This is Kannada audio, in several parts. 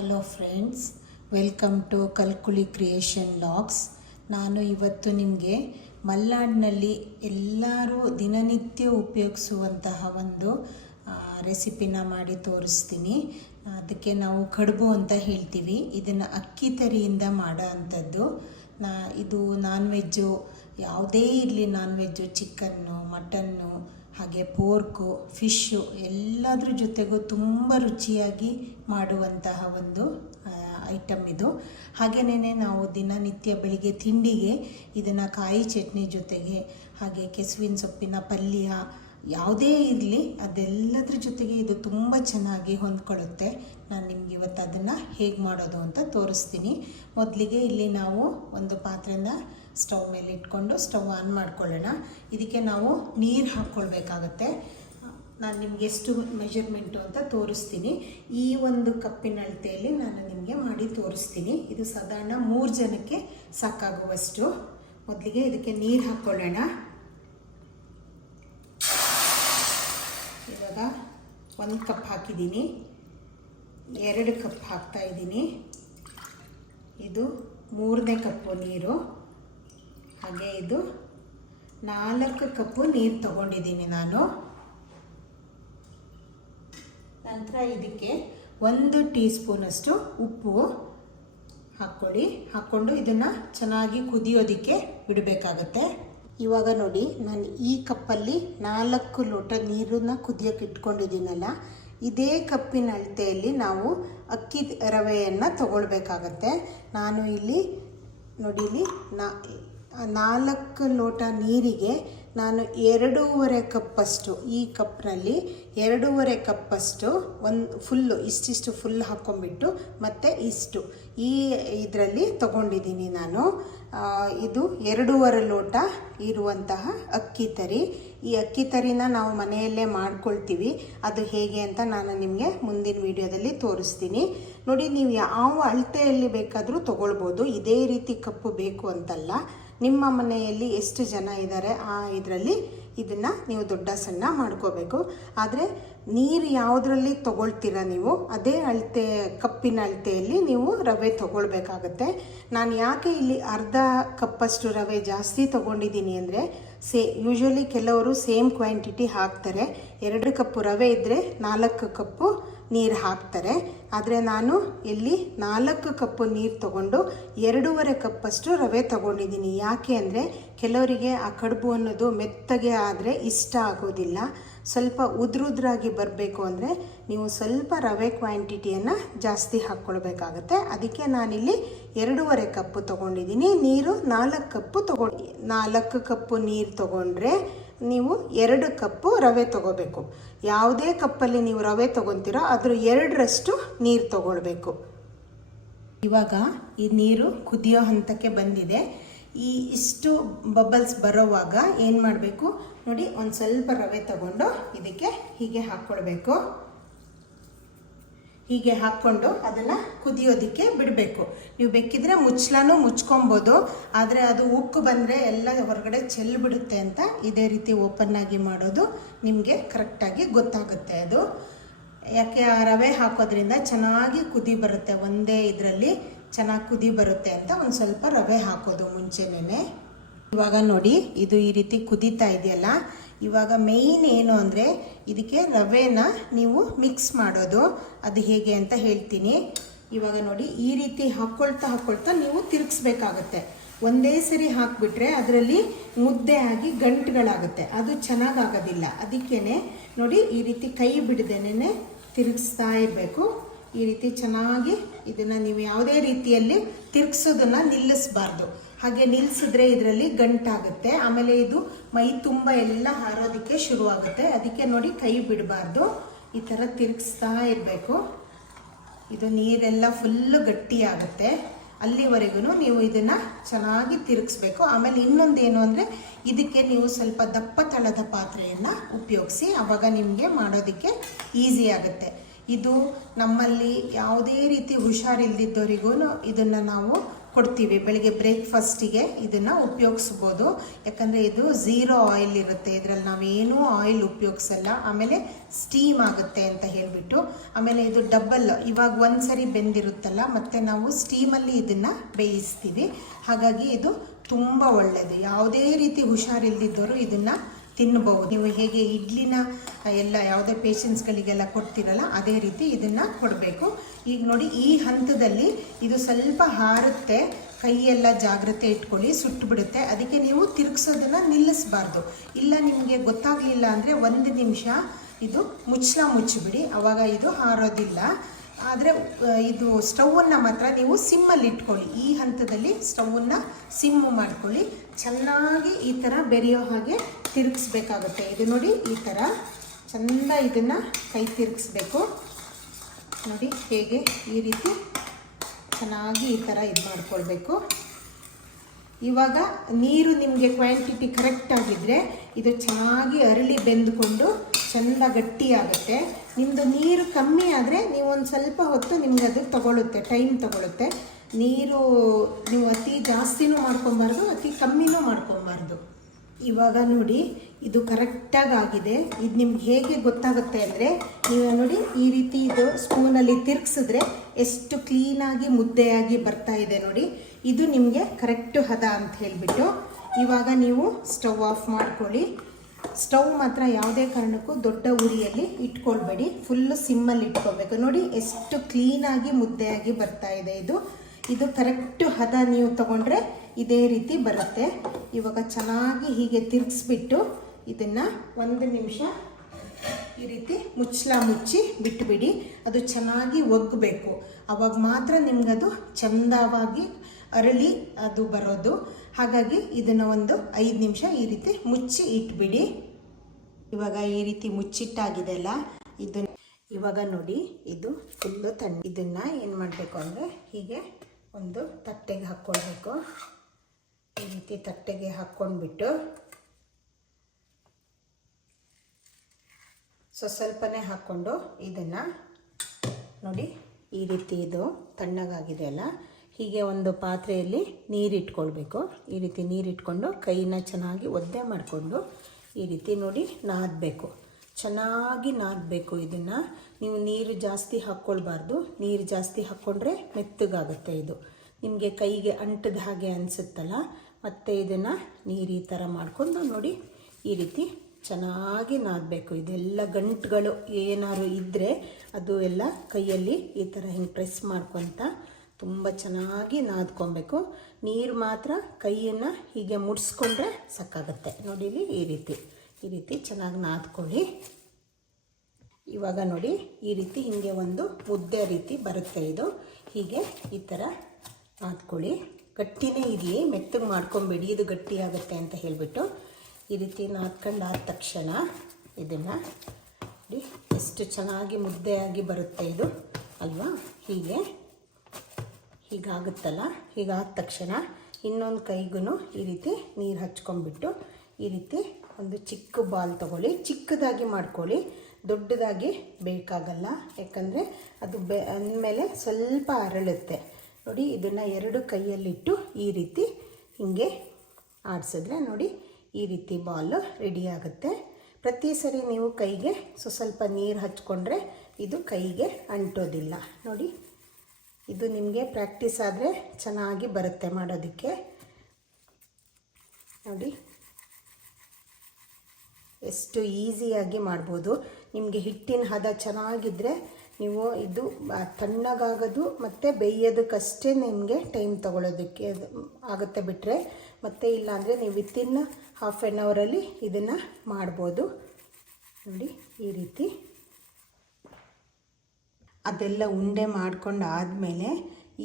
Hello friends welcome to Kalkuli creation logs ನಾನು ಇವತ್ತು ನಿಮಗೆ ಮಲ್ನಾಡಿನಲ್ಲಿ ಎಲ್ಲರೂ ದಿನನಿತ್ಯ ಉಪಯೋಗಿಸುವಂತಹ ಒಂದು ರೆಸಿಪಿನ ಮಾಡಿ ತೋರಿಸ್ತೀನಿ. ಅದಕ್ಕೆ ನಾವು ಕಡುಬು ಅಂತ ಹೇಳ್ತೀವಿ. ಇದನ್ನು ಅಕ್ಕಿ ತರಿಯಿಂದ ಮಾಡೋ ಅಂಥದ್ದು ನಾ, ಇದು ನಾನ್ ವೆಜ್ಜು ಯಾವುದೇ ಇರಲಿ ನಾನ್ ವೆಜ್ಜು ಚಿಕನ್ನು ಮಟನ್ನು ಹಾಗೆ ಪೋರ್ಕು ಫಿಶ್ಶು ಎಲ್ಲದ್ರ ಜೊತೆಗೂ ತುಂಬ ರುಚಿಯಾಗಿ ಮಾಡುವಂತಹ ಒಂದು ಐಟಮ್ ಇದು. ಹಾಗೆಯೇ ನಾವು ದಿನನಿತ್ಯ ಬೆಳಿಗ್ಗೆ ತಿಂಡಿಗೆ ಇದನ್ನು ಕಾಯಿ ಚಟ್ನಿ ಜೊತೆಗೆ, ಹಾಗೆ ಕೆಸುವಿನ ಸೊಪ್ಪಿನ ಪಲ್ಯ ಯಾವುದೇ ಇರಲಿ ಅದೆಲ್ಲದ್ರ ಜೊತೆಗೆ ಇದು ತುಂಬ ಚೆನ್ನಾಗಿ ಹೊಂದ್ಕೊಳ್ಳುತ್ತೆ. ನಾನು ನಿಮ್ಗೆ ಇವತ್ತು ಅದನ್ನು ಹೇಗೆ ಮಾಡೋದು ಅಂತ ತೋರಿಸ್ತೀನಿ. ಮೊದಲಿಗೆ ಇಲ್ಲಿ ನಾವು ಒಂದು ಪಾತ್ರೆನ ಸ್ಟವ್ ಮೇಲೆ ಇಟ್ಕೊಂಡು ಸ್ಟವ್ ಆನ್ ಮಾಡ್ಕೊಳ್ಳೋಣ. ಇದಕ್ಕೆ ನಾವು ನೀರು ಹಾಕ್ಕೊಳ್ಬೇಕಾಗತ್ತೆ. ನಾನು ನಿಮ್ಗೆ ಎಷ್ಟು ಮೆಷರ್ಮೆಂಟು ಅಂತ ತೋರಿಸ್ತೀನಿ. ಈ ಒಂದು ಕಪ್ಪಿನ ಅಳತೆಯಲ್ಲಿ ನಾನು ನಿಮಗೆ ಮಾಡಿ ತೋರಿಸ್ತೀನಿ. ಇದು ಸಾಧಾರಣ ಮೂರು ಜನಕ್ಕೆ ಸಾಕಾಗುವಷ್ಟು. ಮೊದಲಿಗೆ ಇದಕ್ಕೆ ನೀರು ಹಾಕ್ಕೊಳ್ಳೋಣ. ಇವಾಗ ಒಂದು ಕಪ್ ಹಾಕಿದ್ದೀನಿ. ಎರಡು ಕಪ್ ಹಾಕ್ತಾ ಇದ್ದೀನಿ. ಇದು ಮೂರನೇ ಕಪ್ಪು ನೀರು. ಹಾಗೆ ಇದು ನಾಲ್ಕು ಕಪ್ಪು ನೀರು ತಗೊಂಡಿದ್ದೀನಿ ನಾನು. ನಂತರ ಇದಕ್ಕೆ ಒಂದು ಟೀ ಸ್ಪೂನಷ್ಟು ಉಪ್ಪು ಹಾಕ್ಕೊಳ್ಳಿ. ಹಾಕ್ಕೊಂಡು ಇದನ್ನು ಚೆನ್ನಾಗಿ ಕುದಿಯೋದಕ್ಕೆ ಬಿಡಬೇಕಾಗತ್ತೆ. ಇವಾಗ ನೋಡಿ, ನಾನು ಈ ಕಪ್ಪಲ್ಲಿ ನಾಲ್ಕು ಲೋಟ ನೀರನ್ನು ಕುದಿಯೋಕೆ ಇಟ್ಕೊಂಡಿದ್ದೀನಲ್ಲ, ಇದೇ ಕಪ್ಪಿನ ಅಳತೆಯಲ್ಲಿ ನಾವು ಅಕ್ಕಿ ರವೆಯನ್ನು ತಗೊಳ್ಬೇಕಾಗತ್ತೆ. ನಾನು ಇಲ್ಲಿ, ನೋಡಿ ಇಲ್ಲಿ ನಾ ನಾಲ್ಕು ಲೋಟ ನೀರಿಗೆ ನಾನು ಎರಡೂವರೆ ಕಪ್ಪಷ್ಟು, ಈ ಕಪ್ನಲ್ಲಿ ಎರಡೂವರೆ ಕಪ್ಪಷ್ಟು, ಒಂದು ಫುಲ್ಲು, ಇಷ್ಟಿಷ್ಟು ಫುಲ್ ಹಾಕ್ಕೊಂಬಿಟ್ಟು ಮತ್ತು ಇಷ್ಟು, ಈ ಇದರಲ್ಲಿ ತಗೊಂಡಿದ್ದೀನಿ ನಾನು. ಇದು ಎರಡೂವರೆ ಲೋಟ ಇರುವಂತಹ ಅಕ್ಕಿ ತರಿ. ಈ ಅಕ್ಕಿ ತರಿನ ನಾವು ಮನೆಯಲ್ಲೇ ಮಾಡ್ಕೊಳ್ತೀವಿ. ಅದು ಹೇಗೆ ಅಂತ ನಾನು ನಿಮಗೆ ಮುಂದಿನ ವಿಡಿಯೋದಲ್ಲಿ ತೋರಿಸ್ತೀನಿ. ನೋಡಿ, ನೀವು ಯಾವ ಅಳತೆಯಲ್ಲಿ ಬೇಕಾದರೂ ತೊಗೊಳ್ಬೋದು. ಇದೇ ರೀತಿ ಕಪ್ಪು ಬೇಕು ಅಂತಲ್ಲ. ನಿಮ್ಮ ಮನೆಯಲ್ಲಿ ಎಷ್ಟು ಜನ ಇದ್ದಾರೆ ಆ ಇದರಲ್ಲಿ ಇದನ್ನು ನೀವು ದೊಡ್ಡ ಸಣ್ಣ ಮಾಡ್ಕೋಬೇಕು. ಆದರೆ ನೀರು ಯಾವುದರಲ್ಲಿ ತಗೊಳ್ತೀರ ನೀವು, ಅದೇ ಅಳತೆ, ಕಪ್ಪಿನ ಅಳತೆಯಲ್ಲಿ ನೀವು ರವೆ ತಗೊಳ್ಬೇಕಾಗತ್ತೆ. ನಾನು ಯಾಕೆ ಇಲ್ಲಿ ಅರ್ಧ ಕಪ್ಪಷ್ಟು ರವೆ ಜಾಸ್ತಿ ತಗೊಂಡಿದ್ದೀನಿ ಅಂದರೆ ಸೇ ಯೂಶ್ವಲಿ ಕೆಲವರು ಸೇಮ್ ಕ್ವಾಂಟಿಟಿ ಹಾಕ್ತಾರೆ. ಎರಡು ಕಪ್ಪು ರವೆ ಇದ್ದರೆ ನಾಲ್ಕು ಕಪ್ಪು ನೀರು ಹಾಕ್ತಾರೆ. ಆದರೆ ನಾನು ಇಲ್ಲಿ ನಾಲ್ಕು ಕಪ್ಪು ನೀರು ತಗೊಂಡು ಎರಡೂವರೆ ಕಪ್ಪಷ್ಟು ರವೆ ತಗೊಂಡಿದ್ದೀನಿ. ಯಾಕೆ ಅಂದರೆ ಕೆಲವರಿಗೆ ಆ ಕಡುಬು ಅನ್ನೋದು ಮೆತ್ತಗೆ ಆದರೆ ಇಷ್ಟ ಆಗೋದಿಲ್ಲ. ಸ್ವಲ್ಪ ಉದ್ರುದ್ರಾಗಿ ಬರಬೇಕು ಅಂದರೆ ನೀವು ಸ್ವಲ್ಪ ರವೆ ಕ್ವಾಂಟಿಟಿಯನ್ನು ಜಾಸ್ತಿ ಹಾಕ್ಕೊಳ್ಬೇಕಾಗತ್ತೆ. ಅದಕ್ಕೆ ನಾನಿಲ್ಲಿ ಎರಡೂವರೆ ಕಪ್ಪು ತೊಗೊಂಡಿದ್ದೀನಿ. ನೀರು ನಾಲ್ಕು ಕಪ್ಪು ತಗೊ, ನಾಲ್ಕು ಕಪ್ಪು ನೀರು ತೊಗೊಂಡ್ರೆ ನೀವು ಎರಡು ಕಪ್ಪು ರವೆ ತೊಗೋಬೇಕು. ಯಾವುದೇ ಕಪ್ಪಲ್ಲಿ ನೀವು ರವೆ ತೊಗೊತೀರೋ ಅದ್ರ ಎರಡರಷ್ಟು ನೀರು ತೊಗೊಳ್ಬೇಕು. ಇವಾಗ ಈ ನೀರು ಕುದಿಯೋ ಹಂತಕ್ಕೆ ಬಂದಿದೆ. ಈ ಇಷ್ಟು ಬಬಲ್ಸ್ ಬರೋವಾಗ ಏನು ಮಾಡಬೇಕು? ನೋಡಿ, ಒಂದು ಸ್ವಲ್ಪ ರವೆ ತಗೊಂಡು ಇದಕ್ಕೆ ಹೀಗೆ ಹಾಕ್ಕೊಳ್ಬೇಕು. ಹೀಗೆ ಹಾಕ್ಕೊಂಡು ಅದನ್ನು ಕುದಿಯೋದಕ್ಕೆ ಬಿಡಬೇಕು. ನೀವು ಬೇಕಿದ್ರೆ ಮುಚ್ಚಲಾನು ಮುಚ್ಕೊಬೋದು. ಆದರೆ ಅದು ಉಕ್ಕು ಬಂದರೆ ಎಲ್ಲ ಹೊರಗಡೆ ಚೆಲ್ಬಿಡುತ್ತೆ ಅಂತ ಇದೇ ರೀತಿ ಓಪನ್ ಆಗಿ ಮಾಡೋದು ನಿಮಗೆ ಕರೆಕ್ಟಾಗಿ ಗೊತ್ತಾಗುತ್ತೆ ಅದು. ಯಾಕೆ ರವೆ ಹಾಕೋದ್ರಿಂದ ಚೆನ್ನಾಗಿ ಕುದಿ ಬರುತ್ತೆ ಒಂದೇ ಇದರಲ್ಲಿ. ಚೆನ್ನಾಗಿ ಕುದಿ ಬರುತ್ತೆ ಅಂತ ಒಂದು ಸ್ವಲ್ಪ ರವೆ ಹಾಕೋದು ಮುಂಚೆನೇ ಇವಾಗ ನೋಡಿ, ಇದು ಈ ರೀತಿ ಕುದೀತಾ ಇದೆಯಲ್ಲ, ಇವಾಗ ಮೇಯ್ನ್ ಏನು ಅಂದರೆ ಇದಕ್ಕೆ ರವೆನ ನೀವು ಮಿಕ್ಸ್ ಮಾಡೋದು. ಅದು ಹೇಗೆ ಅಂತ ಹೇಳ್ತೀನಿ. ಇವಾಗ ನೋಡಿ, ಈ ರೀತಿ ಹಾಕ್ಕೊಳ್ತಾ ಹಾಕ್ಕೊಳ್ತಾ ನೀವು ತಿರುಗಿಸ್ಬೇಕಾಗತ್ತೆ. ಒಂದೇ ಸರಿ ಹಾಕ್ಬಿಟ್ರೆ ಅದರಲ್ಲಿ ಮುದ್ದೆ ಆಗಿ ಗಂಟುಗಳಾಗುತ್ತೆ. ಅದು ಚೆನ್ನಾಗಾಗೋದಿಲ್ಲ. ಅದಕ್ಕೇ ನೋಡಿ, ಈ ರೀತಿ ಕೈ ಬಿಡದೇನೆ ತಿರುಗಿಸ್ತಾ ಇರಬೇಕು. ಈ ರೀತಿ ಚೆನ್ನಾಗಿ ಇದನ್ನು ನೀವು ಯಾವುದೇ ರೀತಿಯಲ್ಲಿ ತಿರುಗಿಸೋದನ್ನ ನಿಲ್ಲಿಸಬಾರ್ದು. ಹಾಗೆ ನಿಲ್ಲಿಸಿದ್ರೆ ಇದರಲ್ಲಿ ಗಂಟಾಗುತ್ತೆ. ಆಮೇಲೆ ಇದು ಮೈ ತುಂಬ ಎಲ್ಲ ಹಾರೋದಕ್ಕೆ ಶುರುವಾಗುತ್ತೆ. ಅದಕ್ಕೆ ನೋಡಿ ಕೈ ಬಿಡಬಾರ್ದು. ಈ ಥರ ತಿರುಗಿಸ್ತಾ ಇರಬೇಕು. ಇದು ನೀರೆಲ್ಲ ಫುಲ್ಲು ಗಟ್ಟಿಯಾಗುತ್ತೆ. ಅಲ್ಲಿವರೆಗೂ ನೀವು ಇದನ್ನು ಚೆನ್ನಾಗಿ ತಿರುಗಿಸ್ಬೇಕು. ಆಮೇಲೆ ಇನ್ನೊಂದು ಏನು ಅಂದರೆ ಇದಕ್ಕೆ ನೀವು ಸ್ವಲ್ಪ ದಪ್ಪ ತಳದ ಪಾತ್ರೆಯನ್ನು ಉಪಯೋಗಿಸಿ ಆವಾಗ ನಿಮಗೆ ಮಾಡೋದಕ್ಕೆ ಈಸಿ ಆಗುತ್ತೆ. ಇದು ನಮ್ಮಲ್ಲಿ ಯಾವುದೇ ರೀತಿ ಹುಷಾರಿಲ್ದಿದ್ದವರಿಗೂ ಇದನ್ನು ನಾವು ಕೊಡ್ತೀವಿ. ಬೆಳಿಗ್ಗೆ ಬ್ರೇಕ್ಫಾಸ್ಟಿಗೆ ಇದನ್ನು ಉಪಯೋಗಿಸ್ಬೋದು. ಯಾಕಂದರೆ ಇದು ಝೀರೋ ಆಯಿಲ್ ಇರುತ್ತೆ. ಇದರಲ್ಲಿ ನಾವೇನೂ ಆಯಿಲ್ ಉಪಯೋಗಿಸಲ್ಲ. ಆಮೇಲೆ ಸ್ಟೀಮ್ ಆಗುತ್ತೆ ಅಂತ ಹೇಳಿಬಿಟ್ಟು. ಆಮೇಲೆ ಇದು ಡಬ್ಬಲ್ ಇವಾಗ ಒಂದು ಸರಿ ಬೆಂದಿರುತ್ತಲ್ಲ, ಮತ್ತು ನಾವು ಸ್ಟೀಮಲ್ಲಿ ಇದನ್ನು ಬೇಯಿಸ್ತೀವಿ. ಹಾಗಾಗಿ ಇದು ತುಂಬ ಒಳ್ಳೆಯದು ಯಾವುದೇ ರೀತಿ ಹುಷಾರಿಲ್ದಿದ್ದವರು ಇದನ್ನು ತಿನ್ನಬಹುದು. ನೀವು ಹೇಗೆ ಇಡ್ಲಿನ, ಎಲ್ಲ ಯಾವುದೇ ಪೇಷಂಟ್ಸ್ಗಳಿಗೆಲ್ಲ ಕೊಡ್ತೀರಲ್ಲ, ಅದೇ ರೀತಿ ಇದನ್ನು ಕೊಡಬೇಕು. ಈಗ ನೋಡಿ, ಈ ಹಂತದಲ್ಲಿ ಇದು ಸ್ವಲ್ಪ ಹಾರುತ್ತೆ. ಕೈಯೆಲ್ಲ ಜಾಗ್ರತೆ ಇಟ್ಕೊಳ್ಳಿ ಸುಟ್ಟು ಬಿಡುತ್ತೆ ಅದಕ್ಕೆ ನೀವು ತಿರುಗಿಸೋದನ್ನು ನಿಲ್ಲಿಸಬಾರ್ದು. ಇಲ್ಲ ನಿಮಗೆ ಗೊತ್ತಾಗಲಿಲ್ಲ ಅಂದರೆ ಒಂದು ನಿಮಿಷ ಇದು ಮುಚ್ಚಲ ಮುಚ್ಚಿಬಿಡಿ. ಆವಾಗ ಇದು ಹಾರೋದಿಲ್ಲ. ಆದರೆ, ಇದು ಸ್ಟವನ್ನು ಮಾತ್ರ ನೀವು ಸಿಮ್ಮಲ್ಲಿ ಇಟ್ಕೊಳ್ಳಿ. ಈ ಹಂತದಲ್ಲಿ ಸ್ಟವನ್ನು ಸಿಮ್ಮು ಮಾಡ್ಕೊಳ್ಳಿ. ಚೆನ್ನಾಗಿ ಈ ಥರ ಬೆರೆಯೋ ಹಾಗೆ ತಿರುಗಿಸ್ಬೇಕಾಗುತ್ತೆ. ಇದು ನೋಡಿ ಈ ಥರ ಚೆಂದ ಇದನ್ನು ಕೈ ತಿರುಗಿಸ್ಬೇಕು. ನೋಡಿ ಹೇಗೆ ಈ ರೀತಿ ಚೆನ್ನಾಗಿ ಈ ಥರ ಇದು ಮಾಡ್ಕೊಳ್ಬೇಕು. ಇವಾಗ ನೀರು ನಿಮಗೆ ಕ್ವಾಂಟಿಟಿ ಕರೆಕ್ಟ್ ಆಗಿದ್ದರೆ ಇದು ಚೆನ್ನಾಗಿ ಅರಳಿ ಬೆಂದುಕೊಂಡು ಚೆಂದ ಗಟ್ಟಿಯಾಗುತ್ತೆ ನಿಮ್ಮದು ನೀರು ಕಮ್ಮಿ ಆದರೆ ನೀವು ಒಂದು ಸ್ವಲ್ಪ ಹೊತ್ತು ನಿಮ್ಗೆ ಅದು ತಗೊಳುತ್ತೆ ಟೈಮ್ ತಗೊಳುತ್ತೆ. ನೀರು ನೀವು ಅತಿ ಜಾಸ್ತಿನೂ ಮಾಡ್ಕೊಬಾರ್ದು ಅತಿ ಕಮ್ಮಿನೂ ಮಾಡ್ಕೊಬಾರ್ದು ಇವಾಗ ನೋಡಿ, ಇದು ಕರೆಕ್ಟಾಗಿ ಆಗಿದೆ. ಇದು ನಿಮ್ಗೆ ಹೇಗೆ ಗೊತ್ತಾಗುತ್ತೆ ಅಂದರೆ ನೀವು ನೋಡಿ, ಈ ರೀತಿ ಇದು ಸ್ಪೂನಲ್ಲಿ ತಿರುಗಿಸಿದ್ರೆ ಎಷ್ಟು ಕ್ಲೀನಾಗಿ ಮುದ್ದೆಯಾಗಿ ಬರ್ತಾ ಇದೆ ನೋಡಿ. ಇದು ನಿಮಗೆ ಕರೆಕ್ಟ್ ಹದ ಅಂತ ಹೇಳಿಬಿಟ್ಟು, ಇವಾಗ ನೀವು ಸ್ಟವ್ ಆಫ್ ಮಾಡ್ಕೊಳ್ಳಿ. ಸ್ಟವ್ ಮಾತ್ರ ಯಾವುದೇ ಕಾರಣಕ್ಕೂ ದೊಡ್ಡ ಉರಿಯಲ್ಲಿ ಇಟ್ಕೊಳ್ಬೇಡಿ. ಫುಲ್ಲು ಸಿಮ್ಮಲ್ಲಿ ಇಟ್ಕೋಬೇಕು ನೋಡಿ, ಎಷ್ಟು ಕ್ಲೀನಾಗಿ ಮುದ್ದೆಯಾಗಿ ಬರ್ತಾ ಇದೆ ಇದು. ಇದು ಕರೆಕ್ಟ್ ಹದ ನೀವು ತಗೊಂಡ್ರೆ ಇದೇ ರೀತಿ ಬರುತ್ತೆ. ಇವಾಗ ಚೆನ್ನಾಗಿ ಹೀಗೆ ತಿರುಗಿಸ್ಬಿಟ್ಟು ಇದನ್ನು ಒಂದು ನಿಮಿಷ ಈ ರೀತಿ ಮುಚ್ಚಲ ಮುಚ್ಚಿ ಬಿಟ್ಟುಬಿಡಿ ಅದು ಚೆನ್ನಾಗಿ ಒಗ್ಗಬೇಕು ಅವಾಗ ಮಾತ್ರ ನಿಮಗದು ಚಂದವಾಗಿ ಅರಳಿ ಅದು ಬರೋದು. ಹಾಗಾಗಿ ಇದನ್ನು ಒಂದು ಐದು ನಿಮಿಷ ಈ ರೀತಿ ಮುಚ್ಚಿ ಇಟ್ಬಿಡಿ. ಇವಾಗ ಈ ರೀತಿ ಮುಚ್ಚಿಟ್ಟಾಗಿದೆ ಅಲ್ಲ, ಇದನ್ನ ಇವಾಗ ನೋಡಿ, ಇದು ಫುಲ್ಲು ತಣ್ಣ. ಇದನ್ನು ಏನು ಮಾಡಬೇಕು ಅಂದರೆ ಹೀಗೆ ಒಂದು ತಟ್ಟೆಗೆ ಹಾಕ್ಕೊಳ್ಬೇಕು ಈ ರೀತಿ ತಟ್ಟೆಗೆ ಹಾಕ್ಕೊಂಡ್ಬಿಟ್ಟು ಸೊ ಸ್ವಲ್ಪನೇ ಹಾಕ್ಕೊಂಡು ಇದನ್ನು ನೋಡಿ ಈ ರೀತಿ ಇದು ತಣ್ಣಗಾಗಿದೆ ಅಲ್ಲ? ಹೀಗೆ ಒಂದು ಪಾತ್ರೆಯಲ್ಲಿ ನೀರಿಟ್ಕೊಳ್ಬೇಕು. ಈ ರೀತಿ ನೀರಿಟ್ಕೊಂಡು ಕೈನ ಚೆನ್ನಾಗಿ ಒದ್ದೆ ಮಾಡಿಕೊಂಡು ಈ ರೀತಿ ನೋಡಿ ನಾದಬೇಕು. ಚೆನ್ನಾಗಿ ನಾದಬೇಕು ಇದನ್ನು. ನೀವು ನೀರು ಜಾಸ್ತಿ ಹಾಕ್ಕೊಳ್ಬಾರ್ದು. ನೀರು ಜಾಸ್ತಿ ಹಾಕ್ಕೊಂಡ್ರೆ ಮೆತ್ತಗಾಗುತ್ತೆ ಇದು. ನಿಮಗೆ ಕೈಗೆ ಅಂಟದ ಹಾಗೆ ಅನಿಸುತ್ತಲ್ಲ, ಮತ್ತು ಇದನ್ನು ನೀರು ಈ ಥರ ಮಾಡಿಕೊಂಡು ನೋಡಿ, ಈ ರೀತಿ ಚೆನ್ನಾಗಿ ನಾದಬೇಕು. ಇದೆಲ್ಲ ಗಂಟುಗಳು ಏನಾದ್ರು ಇದ್ದರೆ ಅದು ಎಲ್ಲ ಕೈಯಲ್ಲಿ ಈ ಥರ ಹಿಂಗೆ ಪ್ರೆಸ್ ಮಾಡ್ಕೊತ ತುಂಬ ಚೆನ್ನಾಗಿ ನಾದ್ಕೊಬೇಕು. ನೀರು ಮಾತ್ರ ಕೈಯನ್ನು ಹೀಗೆ ಮುಡಿಸ್ಕೊಂಡ್ರೆ ಸಾಕಾಗುತ್ತೆ. ನೋಡಿ ಇಲ್ಲಿ ಈ ರೀತಿ ಈ ರೀತಿ ಚೆನ್ನಾಗಿ ನಾದ್ಕೊಳ್ಳಿ. ಇವಾಗ ನೋಡಿ, ಈ ರೀತಿ ಹೀಗೆ ಒಂದು ಮುದ್ದೆ ರೀತಿ ಬರುತ್ತೆ ಇದು. ಹೀಗೆ ಈ ಥರ ನಾದ್ಕೊಳ್ಳಿ ಗಟ್ಟಿನೇ ಇರಲಿ ಮೆತ್ತಗೆ ಮಾಡ್ಕೊಂಬೇಡಿ ಇದು ಗಟ್ಟಿ ಆಗುತ್ತೆ ಅಂತ ಹೇಳಿಬಿಟ್ಟು ಈ ರೀತಿ ನಾದ್ಕೊಂಡು ಆದ ತಕ್ಷಣ ಇದನ್ನು ಎಷ್ಟು ಚೆನ್ನಾಗಿ ಮುದ್ದೆಯಾಗಿ ಬರುತ್ತೆ ಇದು, ಅಲ್ವಾ? ಹೀಗೆ. ಹೀಗಾಗುತ್ತಲ್ಲ? ಹೀಗಾದ ತಕ್ಷಣ ಇನ್ನೊಂದು ಕೈಗೂ ಈ ರೀತಿ ನೀರು ಹಚ್ಕೊಂಡ್ಬಿಟ್ಟು ಈ ರೀತಿ ಒಂದು ಚಿಕ್ಕ ಬಾಲ್ ತೊಗೊಳ್ಳಿ. ಚಿಕ್ಕದಾಗಿ ಮಾಡ್ಕೊಳ್ಳಿ. ದೊಡ್ಡದಾಗಿ ಬೇಕಾಗಲ್ಲ. ಯಾಕಂದರೆ ಅದು ಬೆ ಅಂದಮೇಲೆ ಸ್ವಲ್ಪ ಅರಳುತ್ತೆ. ನೋಡಿ, ಇದನ್ನು ಎರಡು ಕೈಯಲ್ಲಿಟ್ಟು ಈ ರೀತಿ ಹಿಂಗೆ ಆಡಿಸಿದ್ರೆ ನೋಡಿ, ಈ ರೀತಿ ಬಾಲು ರೆಡಿ ಆಗುತ್ತೆ. ಪ್ರತಿ ಸರಿ ನೀವು ಕೈಗೆ ಸೊ ಸ್ವಲ್ಪ ನೀರು ಹಚ್ಕೊಂಡ್ರೆ ಇದು ಕೈಗೆ ಅಂಟೋದಿಲ್ಲ. ನೋಡಿ, ಇದು ನಿಮಗೆ ಪ್ರಾಕ್ಟೀಸ್ ಆದರೆ ಚೆನ್ನಾಗಿ ಬರುತ್ತೆ ಮಾಡೋದಕ್ಕೆ. ನೋಡಿ, ಎಷ್ಟು ಈಸಿಯಾಗಿ ಮಾಡ್ಬೋದು. ನಿಮಗೆ ಹಿಟ್ಟಿನ ಹದ ಚೆನ್ನಾಗಿದ್ದರೆ ನೀವು ಇದು ತಣ್ಣಗಾಗೋದು ಮತ್ತು ಬೇಯೋದಕ್ಕಷ್ಟೇ ನಿಮಗೆ ಟೈಮ್ ತಗೊಳ್ಳೋದಕ್ಕೆ ಆಗುತ್ತೆ ಬಿಟ್ಟರೆ ಮತ್ತು ಇಲ್ಲಾಂದರೆ ನೀವು ವಿತಿನ್ ಹಾಫ್ ಆ್ಯನ್ ಅವರಲ್ಲಿ ಇದನ್ನು ಮಾಡ್ಬೋದು. ನೋಡಿ, ಈ ರೀತಿ. ಅದೆಲ್ಲ ಉಂಡೆ ಮಾಡ್ಕೊಂಡು ಆದಮೇಲೆ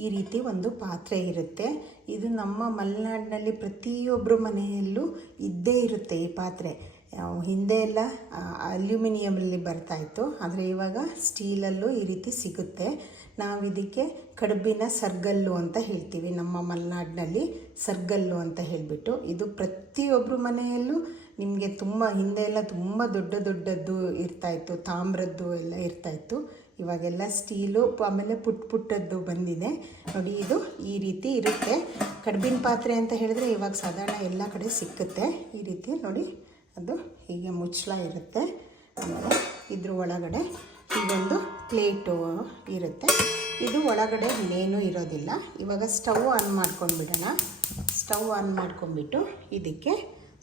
ಈ ರೀತಿ ಒಂದು ಪಾತ್ರೆ ಇರುತ್ತೆ. ಇದು ನಮ್ಮ ಮಲೆನಾಡಿನಲ್ಲಿ ಪ್ರತಿಯೊಬ್ಬರ ಮನೆಯಲ್ಲೂ ಇದ್ದೇ ಇರುತ್ತೆ ಈ ಪಾತ್ರೆ. ಹಿಂದೆ ಎಲ್ಲ ಅಲ್ಯೂಮಿನಿಯಮಲ್ಲಿ ಬರ್ತಾಯಿತ್ತು ಆದರೆ ಇವಾಗ ಸ್ಟೀಲಲ್ಲೂ ಈ ರೀತಿ ಸಿಗುತ್ತೆ. ನಾವು ಇದಕ್ಕೆ ಕಡುಬಿನ ಸರ್ಗಲ್ಲು ಅಂತ ಹೇಳ್ತೀವಿ. ನಮ್ಮ ಮಲೆನಾಡಿನಲ್ಲಿ ಸರ್ಗಲ್ಲು ಅಂತ ಹೇಳಿಬಿಟ್ಟು. ಇದು ಪ್ರತಿಯೊಬ್ಬರ ಮನೆಯಲ್ಲೂ ನಿಮಗೆ ತುಂಬ, ಹಿಂದೆ ಎಲ್ಲ ತುಂಬ ದೊಡ್ಡ ದೊಡ್ಡದ್ದು ಇರ್ತಾಯಿತ್ತು ತಾಮ್ರದ್ದು ಎಲ್ಲ ಇರ್ತಾಯಿತ್ತು ಇವಾಗೆಲ್ಲ ಸ್ಟೀಲು, ಆಮೇಲೆ ಪುಟ್ ಪುಟ್ಟದ್ದು ಬಂದಿದೆ. ನೋಡಿ, ಇದು ಈ ರೀತಿ ಇರುತ್ತೆ. ಕಡ್ಬಿನ ಪಾತ್ರೆ ಅಂತ ಹೇಳಿದ್ರೆ ಇವಾಗ ಸಾಧಾರಣ ಎಲ್ಲ ಕಡೆ ಸಿಕ್ಕುತ್ತೆ. ಈ ರೀತಿ ನೋಡಿ. ಅದು ಹೀಗೆ ಮುಚ್ಚಳ ಇರುತ್ತೆ. ಆಮೇಲೆ ಇದ್ರ ಒಳಗಡೆ ಇದೊಂದು ಪ್ಲೇಟು ಇರುತ್ತೆ. ಇದು ಒಳಗಡೆ ಇನ್ನೇನು ಇರೋದಿಲ್ಲ. ಇವಾಗ ಸ್ಟವ್ ಆನ್ ಮಾಡ್ಕೊಂಡ್ಬಿಡೋಣ ಸ್ಟವ್ ಆನ್ ಮಾಡ್ಕೊಂಡ್ಬಿಟ್ಟು ಇದಕ್ಕೆ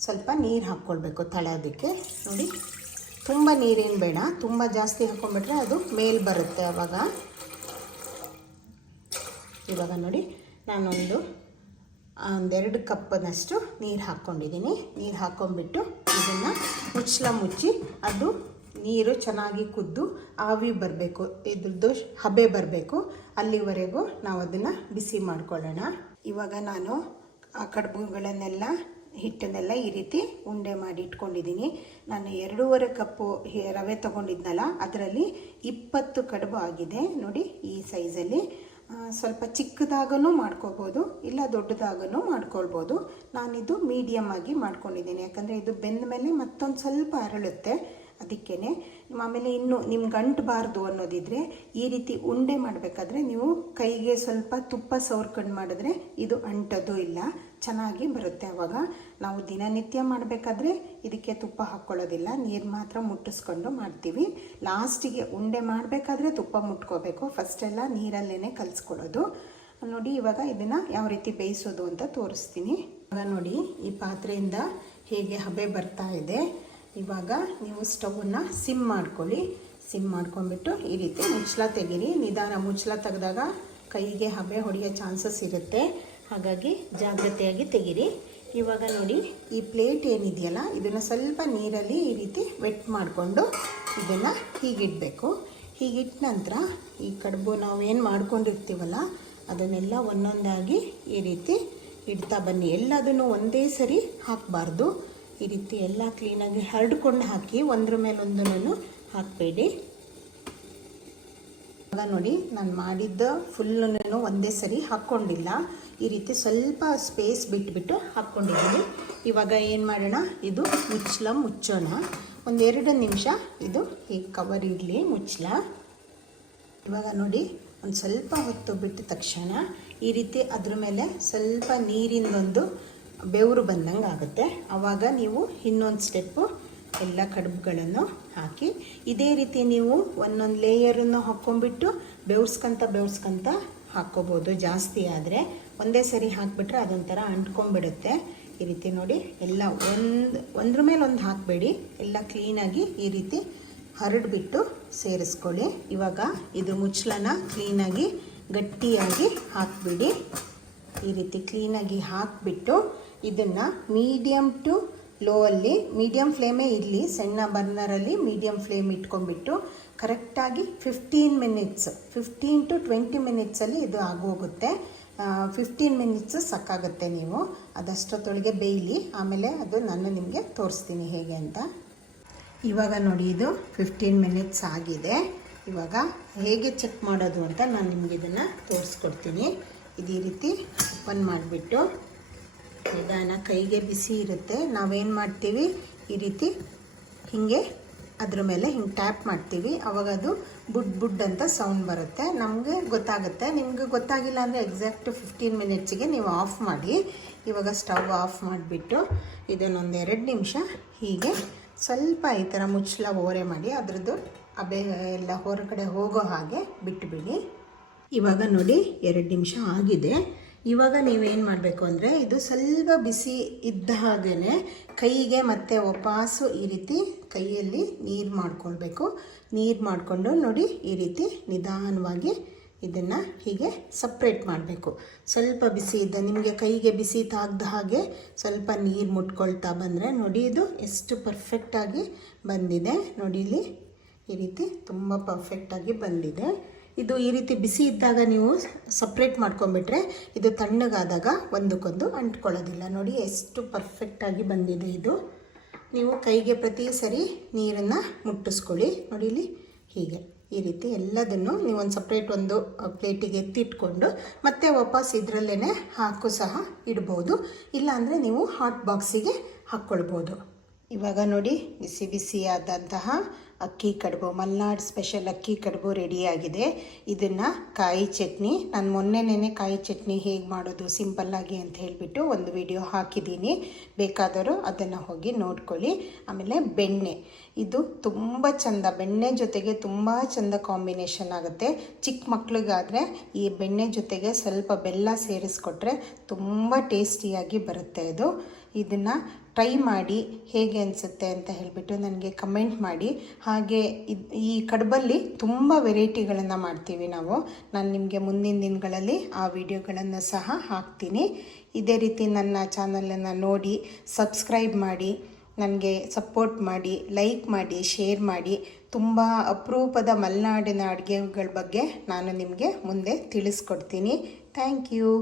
ಸ್ವಲ್ಪ ನೀರು ಹಾಕ್ಕೊಳ್ಬೇಕು ತಳೆಯೋದಕ್ಕೆ. ನೋಡಿ, ತುಂಬ ನೀರೇನು ಬೇಡ. ತುಂಬ ಜಾಸ್ತಿ ಹಾಕ್ಕೊಂಡ್ಬಿಟ್ರೆ ಅದು ಮೇಲ್ ಬರುತ್ತೆ ಆವಾಗ ಇವಾಗ ನೋಡಿ, ನಾನೊಂದು ಒಂದೆರಡು ಕಪ್ಪನಷ್ಟು ನೀರು ಹಾಕ್ಕೊಂಡಿದ್ದೀನಿ. ನೀರು ಹಾಕ್ಕೊಂಡ್ಬಿಟ್ಟು ಇದನ್ನು ಮುಚ್ಚಲ ಮುಚ್ಚಿ ಅದು ನೀರು ಚೆನ್ನಾಗಿ ಕುದ್ದು ಆವಿ ಬರಬೇಕು, ಇದ್ರದ್ದು ಹಬೆ ಬರಬೇಕು. ಅಲ್ಲಿವರೆಗೂ ನಾವು ಅದನ್ನು ಬಿಸಿ ಮಾಡ್ಕೊಳ್ಳೋಣ. ಇವಾಗ ನಾನು ಆ ಕಡುಬುಗಳನ್ನೆಲ್ಲ, ಹಿಟ್ಟನ್ನೆಲ್ಲ ಈ ರೀತಿ ಉಂಡೆ ಮಾಡಿ ಇಟ್ಕೊಂಡಿದ್ದೀನಿ. ನಾನು ಎರಡೂವರೆ ಕಪ್ಪು ರವೆ ತೊಗೊಂಡಿದ್ನಲ್ಲ, ಅದರಲ್ಲಿ ಇಪ್ಪತ್ತು ಕಡುಬು ಆಗಿದೆ. ನೋಡಿ ಈ ಸೈಜಲ್ಲಿ ಸ್ವಲ್ಪ ಚಿಕ್ಕದಾಗೂ ಮಾಡ್ಕೋಬೋದು, ಇಲ್ಲ ದೊಡ್ಡದಾಗೂ ಮಾಡ್ಕೊಳ್ಬೋದು. ನಾನಿದು ಮೀಡಿಯಮ್ ಆಗಿ ಮಾಡ್ಕೊಂಡಿದ್ದೀನಿ. ಯಾಕಂದರೆ ಇದು ಬೆಂದ ಮೇಲೆ ಮತ್ತೊಂದು ಸ್ವಲ್ಪ ಅರಳುತ್ತೆ ಅದಕ್ಕೇ ಆಮೇಲೆ ಇನ್ನು ನಿಮ್ಗೆ ಅಂಟಬಾರ್ದು ಅನ್ನೋದಿದ್ರೆ ಈ ರೀತಿ ಉಂಡೆ ಮಾಡಬೇಕಾದ್ರೆ ನೀವು ಕೈಗೆ ಸ್ವಲ್ಪ ತುಪ್ಪ ಸವರ್ಕೊಂಡು ಮಾಡಿದ್ರೆ ಇದು ಅಂಟೋದು ಇಲ್ಲ, ಚೆನ್ನಾಗಿ ಬರುತ್ತೆ ಅವಾಗ. ನಾವು ದಿನನಿತ್ಯ ಮಾಡಬೇಕಾದ್ರೆ ಇದಕ್ಕೆ ತುಪ್ಪ ಹಾಕ್ಕೊಳ್ಳೋದಿಲ್ಲ, ನೀರು ಮಾತ್ರ ಮುಟ್ಟಿಸ್ಕೊಂಡು ಮಾಡ್ತೀವಿ. ಲಾಸ್ಟಿಗೆ ಉಂಡೆ ಮಾಡಬೇಕಾದ್ರೆ ತುಪ್ಪ ಮುಟ್ಕೋಬೇಕು. ಫಸ್ಟೆಲ್ಲ ನೀರಲ್ಲೇ ಕಲಿಸ್ಕೊಳ್ಳೋದು. ನೋಡಿ, ಇವಾಗ ಇದನ್ನು ಯಾವ ರೀತಿ ಬೇಯಿಸೋದು ಅಂತ ತೋರಿಸ್ತೀನಿ. ಇವಾಗ ನೋಡಿ, ಈ ಪಾತ್ರೆಯಿಂದ ಹೇಗೆ ಹಬೆ ಬರ್ತಾ ಇದೆ. ಇವಾಗ ನೀವು ಸ್ಟವನ್ನು ಸಿಮ್ ಮಾಡ್ಕೊಳ್ಳಿ. ಸಿಮ್ ಮಾಡ್ಕೊಂಡ್ಬಿಟ್ಟು ಈ ರೀತಿ ಮುಚ್ಚಳ ತೆಗೀರಿ. ನಿಧಾನ ಮುಚ್ಚಳ ತೆಗೆದಾಗ ಕೈಗೆ ಹಬೆ ಹೊಡೆಯೋ ಚಾನ್ಸಸ್ ಇರುತ್ತೆ. ಹಾಗಾಗಿ ಜಾಗ್ರತೆಯಾಗಿ ತೆಗೀರಿ. ಇವಾಗ ನೋಡಿ. ಈ ಪ್ಲೇಟ್ ಏನಿದೆಯಲ್ಲ, ಇದನ್ನು ಸ್ವಲ್ಪ ನೀರಲ್ಲಿ ಈ ರೀತಿ ವೆಟ್ ಮಾಡಿಕೊಂಡು ಇದನ್ನು ಹೀಗಿಡಬೇಕು. ಹೀಗಿಟ್ಟ ನಂತರ ಈ ಕಡುಬು ನಾವು ಏನು ಮಾಡ್ಕೊಂಡಿರ್ತೀವಲ್ಲ, ಅದನ್ನೆಲ್ಲ ಒಂದೊಂದಾಗಿ ಈ ರೀತಿ ಇಡ್ತಾ ಬನ್ನಿ. ಎಲ್ಲದನ್ನು ಒಂದೇ ಸರಿ ಹಾಕಬಾರ್ದು. ಈ ರೀತಿ ಎಲ್ಲ ಕ್ಲೀನಾಗಿ ಹರಡ್ಕೊಂಡು ಹಾಕಿ ಒಂದ್ರ ಮೇಲೊಂದನ್ನು ಹಾಕಬೇಡಿ. ಇವಾಗ ನೋಡಿ, ನಾನು ಮಾಡಿದ್ದ ಫುಲ್ಲನ್ನು ಒಂದೇ ಸರಿ ಹಾಕ್ಕೊಂಡಿಲ್ಲ ಈ ರೀತಿ ಸ್ವಲ್ಪ ಸ್ಪೇಸ್ ಬಿಟ್ಬಿಟ್ಟು ಹಾಕ್ಕೊಂಡಿದ್ದೀನಿ. ಇವಾಗ ಏನು ಮಾಡೋಣ? ಇದು ಮುಚ್ಚಲ ಮುಚ್ಚೋಣ. ಒಂದೆರಡು ನಿಮಿಷ ಇದು ಈ ಕವರ್ ಇರಲಿ ಮುಚ್ಚಲ ಇವಾಗ ನೋಡಿ, ಒಂದು ಸ್ವಲ್ಪ ಹೊತ್ತು ಬಿಟ್ಟ ತಕ್ಷಣ ಈ ರೀತಿ ಅದ್ರ ಮೇಲೆ ಸ್ವಲ್ಪ ನೀರಿಂದೊಂದು ಬೆವರು ಬಂದಂಗೆ ಆಗುತ್ತೆ. ಆವಾಗ ನೀವು ಇನ್ನೊಂದು ಸ್ಟೆಪ್ಪು ಎಲ್ಲ ಕಡುಬುಗಳನ್ನು ಹಾಕಿ, ಇದೇ ರೀತಿ ನೀವು ಒಂದೊಂದು ಲೇಯರನ್ನು ಹಾಕ್ಕೊಂಡ್ಬಿಟ್ಟು ಬೆವ್ಸ್ಕೊಂತ ಬೆವ್ಸ್ಕೊಂತ ಹಾಕ್ಕೋಬೋದು ಜಾಸ್ತಿ ಆದರೆ. ಒಂದೇ ಸರಿ ಹಾಕಿಬಿಟ್ರೆ ಅದೊಂಥರ ಅಂಟ್ಕೊಂಡ್ಬಿಡುತ್ತೆ. ಈ ರೀತಿ ನೋಡಿ, ಎಲ್ಲ ಒಂದು, ಒಂದ್ರ ಮೇಲೆ ಒಂದು ಹಾಕಬೇಡಿ. ಎಲ್ಲ ಕ್ಲೀನಾಗಿ ಈ ರೀತಿ ಹರಡ್ಬಿಟ್ಟು ಸೇರಿಸ್ಕೊಳ್ಳಿ. ಇವಾಗ ಇದು ಮುಚ್ಚಳನ ಕ್ಲೀನಾಗಿ ಗಟ್ಟಿಯಾಗಿ ಹಾಕಿಬಿಡಿ. ಈ ರೀತಿ ಕ್ಲೀನಾಗಿ ಹಾಕಿಬಿಟ್ಟು ಇದನ್ನು ಮೀಡಿಯಮ್ ಟು ಲೋ ಅಲ್ಲಿ ಮೀಡಿಯಮ್ ಫ್ಲೇಮೇ ಇರಲಿ, ಸಣ್ಣ ಬರ್ನರಲ್ಲಿ ಮೀಡಿಯಮ್ ಫ್ಲೇಮ್ ಇಟ್ಕೊಂಡ್ಬಿಟ್ಟು ಕರೆಕ್ಟಾಗಿ fifteen minutes fifteen to twenty ಮಿನಿಟ್ಸಲ್ಲಿ ಇದು ಆಗೋಗುತ್ತೆ. ಫಿಫ್ಟೀನ್ ಮಿನಿಟ್ಸ್ ಸಾಕಾಗುತ್ತೆ ನೀವು. ಅದಷ್ಟೊತ್ತೊಳಗೆ ಬೇಯಲಿ. ಆಮೇಲೆ ಅದು ನಾನು ನಿಮಗೆ ತೋರಿಸ್ತೀನಿ ಹೇಗೆ ಅಂತ. ಇವಾಗ ನೋಡಿ, ಇದು ಫಿಫ್ಟೀನ್ ಮಿನಿಟ್ಸ್ ಆಗಿದೆ. ಇವಾಗ ಹೇಗೆ ಚೆಕ್ ಮಾಡೋದು ಅಂತ ನಾನು ನಿಮಗೆ ಇದನ್ನು ತೋರಿಸ್ಕೊಡ್ತೀನಿ. ಇದೇ ರೀತಿ ಓಪನ್ ಮಾಡಿಬಿಟ್ಟು ನಿಧಾನ ಕೈಗೆ ಬಿಸಿ ಇರುತ್ತೆ. ನಾವೇನು ಮಾಡ್ತೀವಿ? ಈ ರೀತಿ ಹೀಗೆ ಅದ್ರ ಮೇಲೆ ಹಿಂಗೆ ಟ್ಯಾಪ್ ಮಾಡ್ತೀವಿ. ಅವಾಗ ಅದು ಬುಡ್ ಬುಡ್ ಅಂತ ಸೌಂಡ್ ಬರುತ್ತೆ. ನಮಗೆ ಗೊತ್ತಾಗುತ್ತೆ. ನಿಮಗೆ ಗೊತ್ತಾಗಿಲ್ಲ ಅಂದರೆ ಎಕ್ಸಾಕ್ಟ್ ಫಿಫ್ಟೀನ್ ಮಿನಿಟ್ಸಿಗೆ ನೀವು ಆಫ್ ಮಾಡಿ. ಇವಾಗ ಸ್ಟವ್ ಆಫ್ ಮಾಡಿಬಿಟ್ಟು ಇದನ್ನೊಂದು ಎರಡು ನಿಮಿಷ ಹೀಗೆ ಸ್ವಲ್ಪ ಈ ಥರ ಮುಚ್ಚಲ ಓರೆ ಮಾಡಿ ಅದರದ್ದು ಅಬೆ ಎಲ್ಲ ಹೊರಗಡೆ ಹೋಗೋ ಹಾಗೆ ಬಿಟ್ಟುಬಿಡಿ ಇವಾಗ ನೋಡಿ ಎರಡು ನಿಮಿಷ ಆಗಿದೆ. ಇವಾಗ ನೀವೇನು ಮಾಡಬೇಕು ಅಂದರೆ ಇದು ಸ್ವಲ್ಪ ಬಿಸಿ ಇದ್ದ ಹಾಗೇ ಕೈಗೆ ಮತ್ತೆ ಒಪಾಸು ಈ ರೀತಿ ಕೈಯಲ್ಲಿ ನೀರು ಮಾಡ್ಕೊಳ್ಬೇಕು. ನೀರು ಮಾಡಿಕೊಂಡು ನೋಡಿ ಈ ರೀತಿ ನಿಧಾನವಾಗಿ ಇದನ್ನು ಹೀಗೆ ಸಪ್ರೇಟ್ ಮಾಡಬೇಕು. ಸ್ವಲ್ಪ ಬಿಸಿ ಇದ್ದ, ನಿಮಗೆ ಕೈಗೆ ಬಿಸಿ ತಾಗ್ದ ಹಾಗೆ ಸ್ವಲ್ಪ ನೀರು ಮುಟ್ಕೊಳ್ತಾ ಬಂದರೆ ನೋಡಿ ಇದು ಎಷ್ಟು ಪರ್ಫೆಕ್ಟಾಗಿ ಬಂದಿದೆ. ನೋಡಿ ಇಲ್ಲಿ ಈ ರೀತಿ ತುಂಬ ಪರ್ಫೆಕ್ಟಾಗಿ ಬಂದಿದೆ. ಇದು ಈ ರೀತಿ ಬಿಸಿ ಇದ್ದಾಗ ನೀವು ಸಪ್ರೇಟ್ ಮಾಡ್ಕೊಂಬಿಟ್ರೆ ಇದು ತಣ್ಣಗಾದಾಗ ಒಂದಕ್ಕೊಂದು ಅಂಟ್ಕೊಳ್ಳೋದಿಲ್ಲ. ನೋಡಿ ಎಷ್ಟು ಪರ್ಫೆಕ್ಟಾಗಿ ಬಂದಿದೆ ಇದು. ನೀವು ಕೈಗೆ ಪ್ರತಿ ಸರಿ ನೀರನ್ನು ಮುಟ್ಟಿಸ್ಕೊಳ್ಳಿ. ನೋಡಿ ಇಲ್ಲಿ ಹೀಗೆ. ಈ ರೀತಿ ಎಲ್ಲದನ್ನು ನೀವು ಒಂದು ಸಪ್ರೇಟ್ ಒಂದು ಪ್ಲೇಟಿಗೆ ಎತ್ತಿಟ್ಕೊಂಡು ಮತ್ತೆ ವಾಪಸ್ ಇದರಲ್ಲೇ ಹಾಕು ಸಹ ಇಡ್ಬೋದು. ಇಲ್ಲಾಂದರೆ ನೀವು ಹಾಟ್ ಬಾಕ್ಸಿಗೆ ಹಾಕ್ಕೊಳ್ಬೋದು. ಇವಾಗ ನೋಡಿ ಬಿಸಿ ಬಿಸಿಯಾದಂತಹ ಅಕ್ಕಿ ಕಡುಬು, ಮಲ್ನಾಡ್ ಸ್ಪೆಷಲ್ ಅಕ್ಕಿ ಕಡುಬು ರೆಡಿಯಾಗಿದೆ ಇದನ್ನು ಕಾಯಿ ಚಟ್ನಿ, ನಾನು ಮೊನ್ನೆನೇ ಕಾಯಿ ಚಟ್ನಿ ಹೇಗೆ ಮಾಡೋದು ಸಿಂಪಲ್ಲಾಗಿ ಅಂತ ಹೇಳಿಬಿಟ್ಟು ಒಂದು ವಿಡಿಯೋ ಹಾಕಿದ್ದೀನಿ. ಬೇಕಾದರೂ ಅದನ್ನು ಹೋಗಿ ನೋಡ್ಕೊಳ್ಳಿ. ಆಮೇಲೆ ಬೆಣ್ಣೆ. ಇದು ತುಂಬ ಚಂದ, ಬೆಣ್ಣೆ ಜೊತೆಗೆ ತುಂಬ ಚಂದ ಕಾಂಬಿನೇಷನ್ ಆಗುತ್ತೆ. ಚಿಕ್ಕ ಮಕ್ಕಳಿಗಾದರೆ ಈ ಬೆಣ್ಣೆ ಜೊತೆಗೆ ಸ್ವಲ್ಪ ಬೆಲ್ಲ ಸೇರಿಸ್ಕೊಟ್ರೆ ತುಂಬ ಟೇಸ್ಟಿಯಾಗಿ ಬರುತ್ತೆ ಇದು. ಇದನ್ನು ಟ್ರೈ ಮಾಡಿ, ಹೇಗೆ ಅನಿಸುತ್ತೆ ಅಂತ ಹೇಳಿಬಿಟ್ಟು ನನಗೆ ಕಮೆಂಟ್ ಮಾಡಿ. ಹಾಗೆ ಇದು, ಈ ಕಡುಬಲ್ಲಿ ತುಂಬ ವೆರೈಟಿಗಳನ್ನು ಮಾಡ್ತೀವಿ ನಾವು. ನಾನು ನಿಮಗೆ ಮುಂದಿನ ದಿನಗಳಲ್ಲಿ ಆ ವಿಡಿಯೋಗಳನ್ನು ಸಹ ಹಾಕ್ತೀನಿ. ಇದೇ ರೀತಿ ನನ್ನ ಚಾನಲನ್ನು ನೋಡಿ ಸಬ್ಸ್ಕ್ರೈಬ್ ಮಾಡಿ. ನನಗೆ ಸಪೋರ್ಟ್ ಮಾಡಿ ಲೈಕ್ ಮಾಡಿ ಶೇರ್ ಮಾಡಿ ತುಂಬ ಅಪರೂಪದ ಮಲೆನಾಡಿನ ಅಡುಗೆಗಳ ಬಗ್ಗೆ ನಾನು ನಿಮಗೆ ಮುಂದೆ ತಿಳಿಸ್ಕೊಡ್ತೀನಿ. Thank you